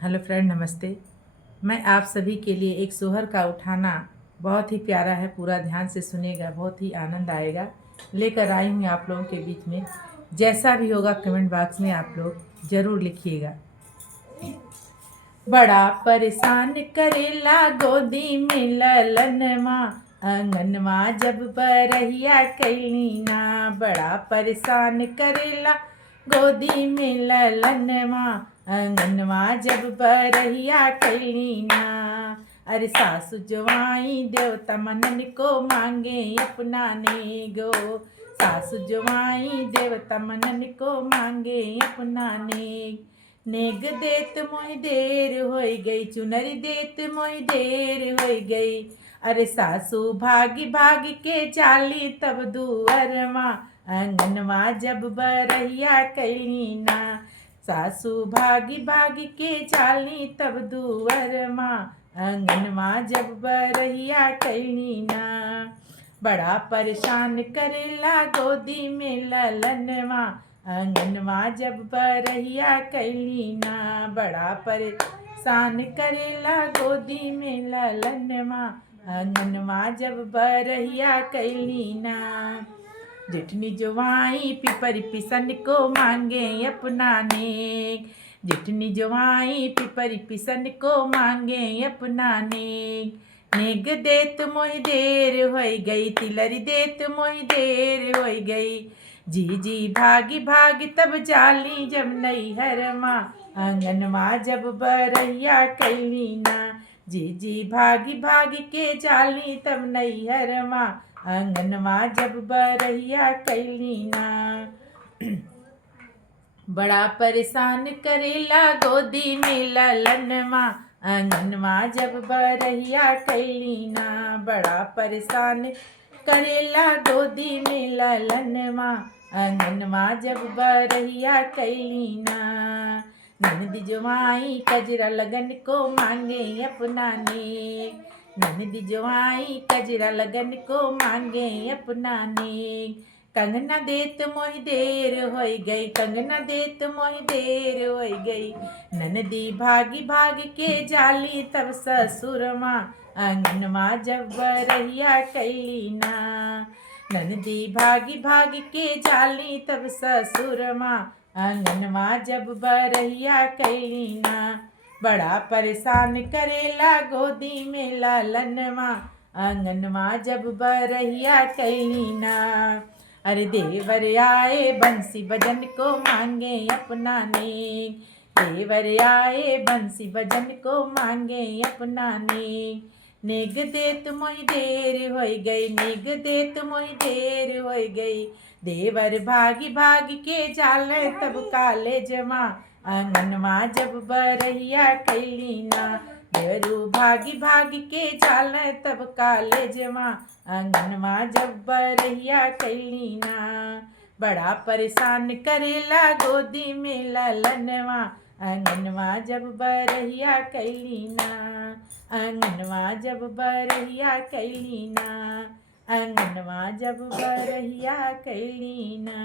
Hello friend, नमस्ते। मैं आप सभी के लिए एक सोहर का उठाना बहुत ही प्यारा है। पूरा ध्यान से सुनिएगा, बहुत ही आनंद आएगा। लेकर आई हूँ आप लोगों के बीच में। जैसा भी होगा कमेंट बॉक्स में आप लोग ज़रूर लिखिएगा। बड़ा परेशान करेला गोदी में ललनमा, आंगनवा जब बरहिया कैलीना। बड़ा परेशान करेला गोदी में ललनमा, आंगनवा जब बरहिया कैलीना। अरे सासु जवाई देवता मनन को मांगे अपनाने गो। सासु जवाई देवता मनन को मांगे अपनाने। नेग देत मोई देर होई गई, चुनरी देत मोई देर होई गई। अरे सासू भागी भागी के चाली तब दुअरमा, आंगनवा जब बरहिया कैलीना। सासू भागी भागी के चाली तब दुअरमा, आंगनवा जब बरहिया कैलीना। बड़ा परेशान करेला गोदी में ललनवा, आंगनवा जब बरहिया कैलीना। बड़ा परेशान करेला गोदी में ललनवा, आंगनवा जब बरहिया कैलीना। जिठनी जवाई पिपरी पिसन को मांगे अपनाने। जिठनी जवाई पिपरी पिसन को मांगे अपनाने। नेग देत मोई देर होई गई, तिलरी देत मोई देर होई गई। जी जी भागी भागी तब जाली जब नैहरमा, आंगनवा जब बरहिया कैलीना। जी जी भागी भागी के जाली तब नैहरमा, आंगनवा जब बरहिया कैलीना। बड़ा परेशान करेला गोदी में ललनवा, आंगनवा जब बरहिया कैलीना। बड़ा परेशान करेला गोदी में ललनवा, आंगनवा जब बरहिया कैलीना। ननदी जवाई कजरा लगन को मांगे अपनाने। ननदी जवाई कजरा लगन को मांगे अपनाने। कंगना देत मोहि देर होई गई, कंगना देत मोहि देर होई गई। ननदी भागी भागी के जाली तब ससुरमा, आंगनवा जब बरहिया कैलीना। ननदी भागी भागी के जाली तब ससुरमा, आंगनवा जब बरहिया कैलीना। बड़ा परेशान करेला गोदी में ललनवा, आंगनवा जब बरहिया कैलीना। अरे देवर आए बंसी बजन को मांगे अपनाने। देवर आए बंसी बजन को मांगे अपनाने। नेग देत मोई देर होई गई, नेग देत मोई देर होई गई। देवर भागी भागी के जाले तब काले जमा, आंगनवा जब बरहिया कैलीना। देवरू भागी भागी के जाले तब काले जमा, आंगनवा जब बरहिया कैलीना। बड़ा परेशान करेला गोदी में ललनवा, आंगनवा जब बरहिया कैलीना। आंगनवा जब बरहिया कैलीना, आंगनवा जब बरहिया कैलीना।